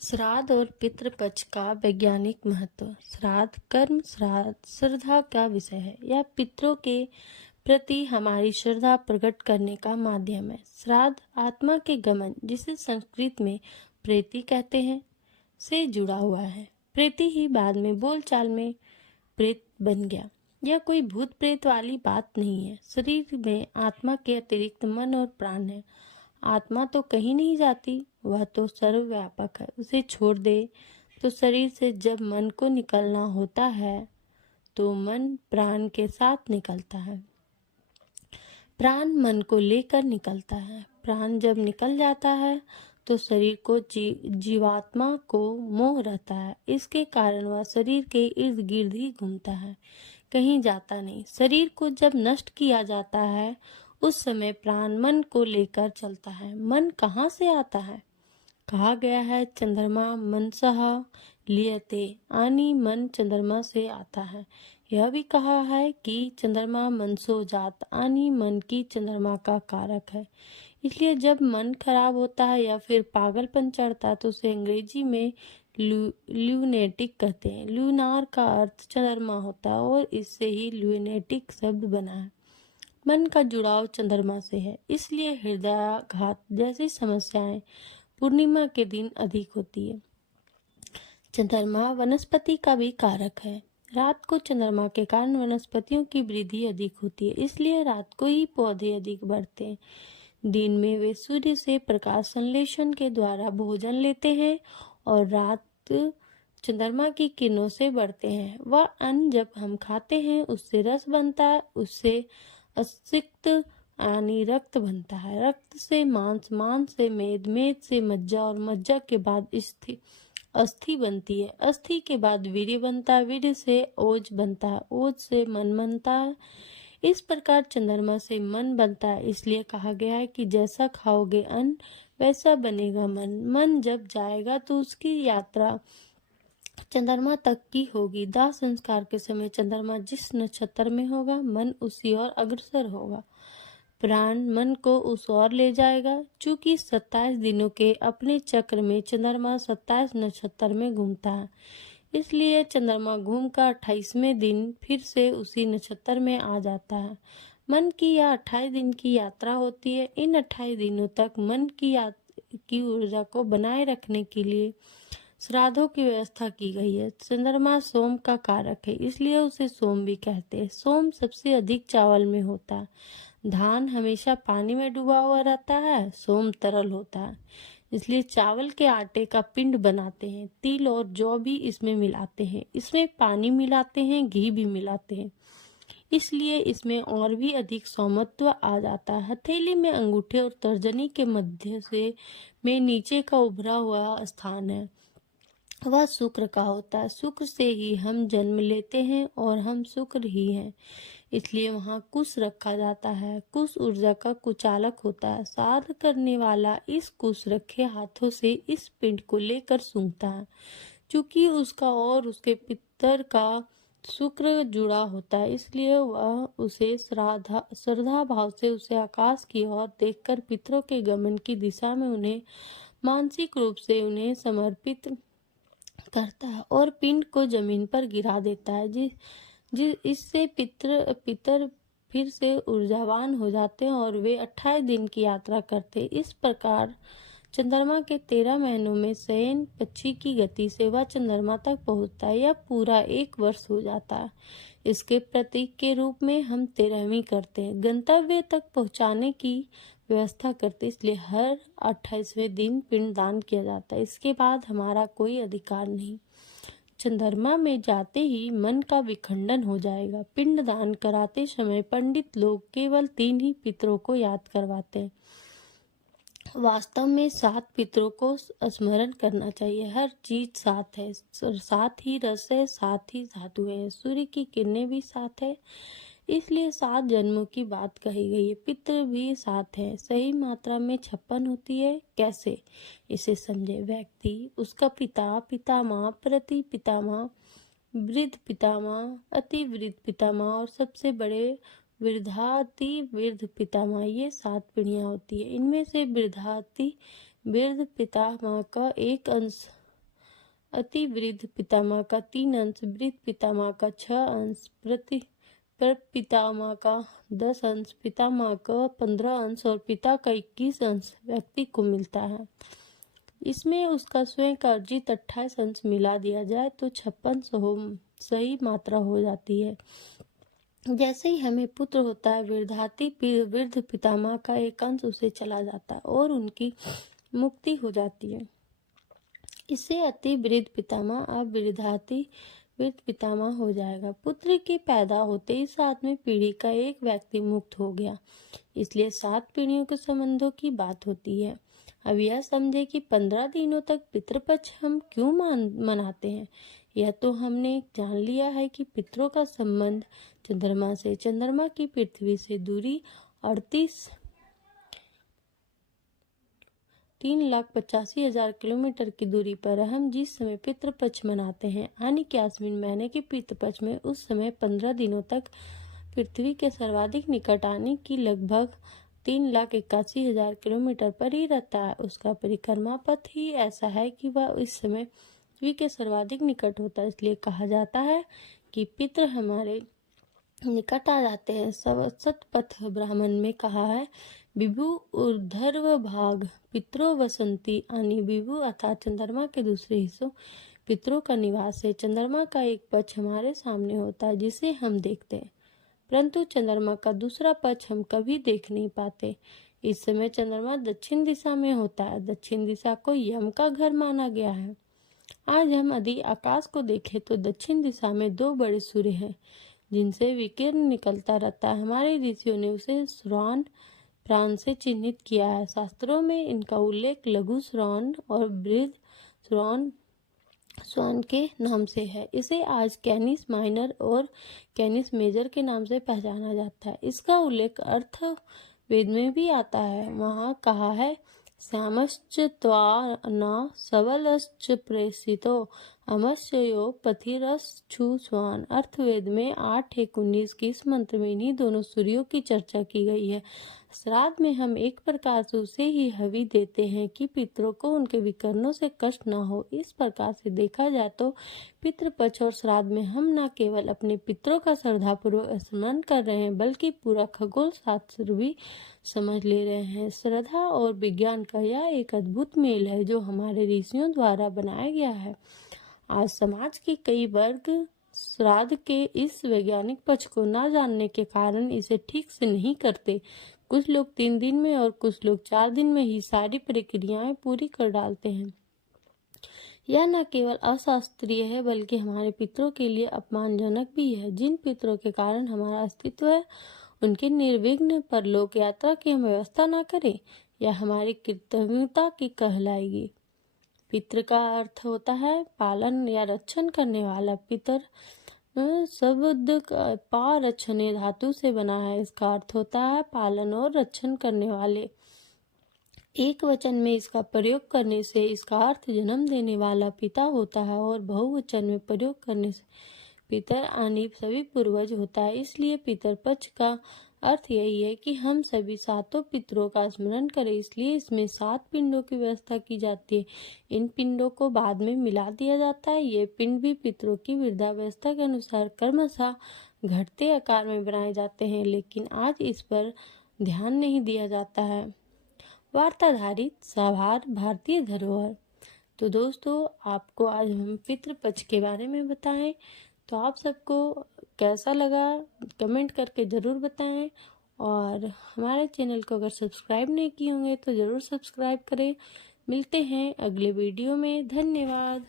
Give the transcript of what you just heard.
श्राद्ध और पितृपक्ष का वैज्ञानिक महत्व। श्राद्ध कर्म श्रद्धा का विषय है। यह पितरों के प्रति हमारी श्रद्धा प्रकट करने का माध्यम है। श्राद्ध आत्मा के गमन, जिसे संस्कृत में प्रेति कहते हैं, से जुड़ा हुआ है। प्रेति ही बाद में बोलचाल में प्रेत बन गया। यह कोई भूत प्रेत वाली बात नहीं है। शरीर में आत्मा के अतिरिक्त मन और प्राण है। आत्मा तो कहीं नहीं जाती, वह तो सर्वव्यापक है। उसे छोड़ दे तो शरीर से जब मन को निकलना होता है तो मन प्राण के साथ निकलता है। प्राण मन को लेकर निकलता है। प्राण जब निकल जाता है तो शरीर को जीवात्मा को मोह रहता है। इसके कारण वह शरीर के इर्द गिर्द ही घूमता है, कहीं जाता नहीं। शरीर को जब नष्ट किया जाता है उस समय प्राण मन को लेकर चलता है। मन कहाँ से आता है? कहा गया है, चंद्रमा मनसः लियते, आनी मन चंद्रमा से आता है। यह भी कहा है कि चंद्रमा मनसो जात, आनी मन की चंद्रमा का कारक है। इसलिए जब मन खराब होता है या फिर पागलपन चढ़ता है तो उसे अंग्रेजी में ल्यूनेटिक कहते हैं। ल्यूनार का अर्थ चंद्रमा होता है और इससे ही ल्यूनेटिक शब्द बना है। मन का जुड़ाव चंद्रमा से है, इसलिए हृदयाघात जैसी समस्याएं पूर्णिमा के दिन अधिक होती है। चंद्रमा वनस्पति का भी कारक है। रात को चंद्रमा के कारण वनस्पतियों की वृद्धि अधिक होती है, इसलिए रात को ही पौधे अधिक बढ़ते हैं। दिन में वे सूर्य से प्रकाश संश्लेषण के द्वारा भोजन लेते हैं और रात चंद्रमा की किरणों से बढ़ते हैं। वह अन्न जब हम खाते हैं उससे रस बनता है, उससे अस्तित्व यानी रक्त बनता है। रक्त से मांस, मांस से मेद, मेद से मज्जा और मज्जा के बाद अस्थि बनती है। अस्थि के बाद वीर्य बनता है, वीर्य से ओज बनता है, ओज से मन बनता है। इस प्रकार चंद्रमा से मन बनता है। इसलिए कहा गया है कि जैसा खाओगे अन्न वैसा बनेगा मन। मन जब जाएगा तो उसकी यात्रा चंद्रमा तक की होगी। दाह संस्कार के समय चंद्रमा जिस नक्षत्र में होगा मन उसी ओर अग्रसर होगा। प्राण मन को उस ओर ले जाएगा। चूंकि 27 दिनों के अपने चक्र में चंद्रमा 27 नक्षत्र में घूमता है, इसलिए चंद्रमा घूमकर 28वें दिन फिर से उसी नक्षत्र में आ जाता है। मन की यह 28 दिन की यात्रा होती है। इन 28 दिनों तक मन की ऊर्जा को बनाए रखने के लिए श्राद्धों की व्यवस्था की गई है। चंद्रमा सोम का कारक है, इसलिए उसे सोम भी कहते हैं। सोम सबसे अधिक चावल में होता है। धान हमेशा पानी में डूबा हुआ रहता है, सोम तरल होता है, इसलिए चावल के आटे का पिंड बनाते हैं। तिल और जौ भी इसमें मिलाते हैं। इसमें पानी मिलाते हैं, घी भी मिलाते हैं, इसलिए इसमें और भी अधिक सौमत्व आ जाता है। हथेली में अंगूठे और तर्जनी के मध्य से में नीचे का उभरा हुआ स्थान है, वह शुक्र का होता है। शुक्र से ही हम जन्म लेते हैं और हम शुक्र ही हैं, इसलिए वहाँ कुश रखा जाता है। कुश ऊर्जा का कुचालक होता है। श्राद्ध करने वाला इस कुश रखे हाथों से इस पिंड को लेकर सूंघता है। चूंकि उसका और उसके पितर का शुक्र जुड़ा होता है, इसलिए वह उसे श्रद्धा भाव से उसे आकाश की ओर देखकर पितरों के गमन की दिशा में उन्हें मानसिक रूप से उन्हें समर्पित करता है और पिंड को जमीन पर गिरा देता है। इससे पितर फिर से ऊर्जावान हो जाते हैं और वे 28 दिन की यात्रा करते हैं। इस प्रकार चंद्रमा के 13 महीनों में शयन पक्षी की गति से वह चंद्रमा तक पहुंचता है। यह पूरा 1 वर्ष हो जाता है। इसके प्रतीक के रूप में हम 13वीं करते हैं, गंतव्य तक पहुंचाने की व्यवस्था करते, इसलिए हर 28वें दिन पिंडदान किया जाता है। इसके बाद हमारा कोई अधिकार नहीं। चंद्रमा में जाते ही मन का विखंडन हो जाएगा। पिंडदान कराते समय पंडित लोग केवल 3 ही पितरों को याद करवाते हैं। वास्तव में 7 पितरों को स्मरण करना चाहिए। हर चीज 7 है, 7 ही रस है, 7 ही धातु है, सूर्य की किरणें भी 7 है, इसलिए 7 जन्मों की बात कही गई है। पितृ भी 7 है, सही मात्रा में 56 होती है। कैसे इसे समझे? व्यक्ति, उसका पिता, पितामह, प्रति पितामह, वृद्ध पितामह, अति वृद्ध पितामह और सबसे बड़े वृद्धाति वृद्ध पितामह, ये 7 पीढ़ियां होती है। इनमें से वृद्धाति वृद्ध पितामह का एक अंश अति वृद्ध पितामह का 3 अंश, वृद्ध पितामह का 6 अंश, पितामह का 10 अंश, पितामह का 15 अंश और पिता का 21 अंश व्यक्ति को मिलता है। इसमें उसका स्वयं का अर्जित 28 अंश मिला दिया जाए तो 56 सही मात्रा हो जाती है। जैसे ही हमें पुत्र होता है, वृद्ध पितामह का एक अंश उसे चला जाता है और उनकी मुक्ति हो जाती है। इससे अति वृद्ध पितामह अब वृद्ध पितामह हो जाएगा। पुत्र के पैदा होते ही 7वें पीढ़ी का एक व्यक्ति मुक्त हो गया, इसलिए 7 पीढ़ियों के संबंधों की बात होती है। अब यह समझे कि 15 दिनों तक पितृपक्ष हम क्यों मनाते हैं। यह तो हमने जान लिया है कि पितरों का संबंध चंद्रमा से, चंद्रमा की पृथ्वी से दूरी 3,85,000 किलोमीटर की दूरी पर हम जिस समय पितृपक्ष मनाते हैं, यानी कि आश्विन महीने के पितृपक्ष में, उस समय 15 दिनों तक पृथ्वी के सर्वाधिक निकट आने की लगभग 3,81,000 किलोमीटर पर ही रहता है। उसका परिक्रमा पथ ही ऐसा है कि वह इस समय पृथ्वी के सर्वाधिक निकट होता है। इसलिए कहा जाता है कि पितृ हमारे निकट आ जाते हैं। सतपथ ब्राह्मण में कहा है, विभु ऊर्ध्व भाग पितरो वसंती, यानी विभु अर्थात चंद्रमा के दूसरे हिस्सों पितरों का निवास है। चंद्रमा का एक पक्ष हमारे सामने होता है जिसे हम देखते हैं, परंतु चंद्रमा का दूसरा पक्ष हम कभी देख नहीं पाते। इस समय चंद्रमा दक्षिण दिशा में होता है। दक्षिण दिशा को यम का घर माना गया है। आज हम यदि आकाश को देखें तो दक्षिण दिशा में 2 बड़े सूर्य हैं जिनसे विकिरण निकलता रहता है। हमारे ऋषियों ने उसे श्रवण प्राण से चिन्हित किया है। शास्त्रों में इनका उल्लेख लघु श्रवण और बृहद श्रवण के नाम से है। इसे आज कैनिस माइनर और कैनिस मेजर के नाम से पहचाना जाता है। इसका उल्लेख अर्थ वेद में भी आता है। वहाँ कहा है, श्यामश्च त्वा न सबलश्च प्रेषितो अमस्यो पथिरश्चु स्वान। अर्थवेद में 8:1-19 की इस मंत्र में इन्हीं दोनों सूर्यों की चर्चा की गई है। श्राद्ध में हम एक प्रकार से उसे ही हवि देते हैं कि पितरों को उनके विकर्णों से कष्ट न हो। इस प्रकार से देखा जाए तो पितृपक्ष और श्राद्ध में हम न केवल अपने पितरों का श्रद्धापूर्वक स्मरण कर रहे हैं, बल्कि पूरा खगोल शास्त्र भी समझ ले रहे हैं। श्रद्धा और विज्ञान का यह एक अद्भुत मेल है जो हमारे ऋषियों द्वारा बनाया गया है। आज समाज के कई वर्ग श्राद्ध के इस वैज्ञानिक पक्ष को न जानने के कारण इसे ठीक से नहीं करते। कुछ लोग 3 दिन में और कुछ लोग 4 दिन में ही सारी प्रक्रियाएं पूरी कर डालते हैं। यह न केवल अशास्त्रीय है बल्कि हमारे पितरों के लिए अपमानजनक भी है। जिन पितरों के कारण हमारा अस्तित्व है, उनके निर्विघ्न परलोक यात्रा की हम व्यवस्था न करें, यह हमारी कृतज्ञता की कहलाएगी। पितृ का अर्थ होता है पालन या रक्षण करने वाला। पितर शब्द पा रक्षणे धातु से बना है। इसका अर्थ होता है पालन और रक्षण करने वाले। एक वचन में इसका प्रयोग करने से इसका अर्थ जन्म देने वाला पिता होता है और बहुवचन में प्रयोग करने से पितर आनी सभी पूर्वज होता है। इसलिए पितर पक्ष का अर्थ यही है कि हम सभी 7 पितरों का स्मरण करें। इसलिए इसमें 7 पिंडों की व्यवस्था की जाती है। इन पिंडों को बाद में मिला दिया जाता है। ये पिंड भी पितरों की वृद्धावस्था के अनुसार क्रमशः घटते आकार में बनाए जाते हैं, लेकिन आज इस पर ध्यान नहीं दिया जाता है। वार्ताधारित साभार भारतीय धरोहर। तो दोस्तों, आपको आज हम पितृपक्ष के बारे में बताएं, तो आप सबको कैसा लगा कमेंट करके ज़रूर बताएं। और हमारे चैनल को अगर सब्सक्राइब नहीं किए होंगे तो ज़रूर सब्सक्राइब करें। मिलते हैं अगले वीडियो में। धन्यवाद।